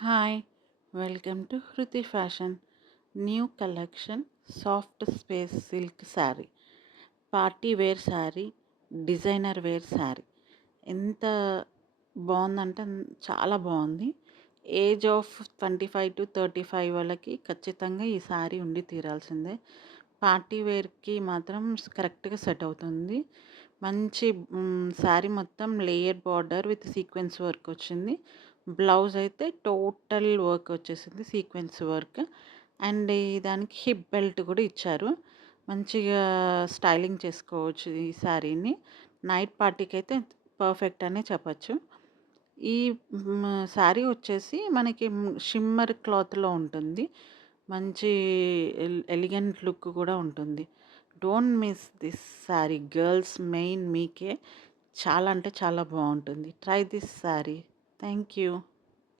Hi! Welcome to 'Hruthi fashion' new collection soft space silk sari. Party wear sari, designer wear sari. ఎంత బావుందంటే చాలా బావుంది. Age of 25-35 వాళ్ళకి ఖచ్చితంగా ఈ శారీ ఉండి తీరాల్సిందే. పార్టీ వేర్‌కి మాత్రం కరెక్ట్‌గా సెట్ అవుతుంది. మంచి శారీ మొత్తం layered border with sequence work వచ్చింది. బ్లౌజ్ అయితే టోటల్ వర్క్ వచ్చేసింది సీక్వెన్స్ వర్క్. అండ్ దానికి హిప్ బెల్ట్ కూడా ఇచ్చారు. మంచిగా స్టైలింగ్ చేసుకోవచ్చు ఈ శారీని. నైట్ పార్టీకైతే పర్ఫెక్ట్ అనే చెప్పొచ్చు. ఈ శారీ వచ్చేసి మనకి షిమ్మర్ క్లాత్‌లో ఉంటుంది. మంచి ఎలిగెంట్ లుక్ కూడా ఉంటుంది. Don't miss this sari girls main మీకే చాలా అంటే చాలా బావుంటుంది. Try this sari. Thank you.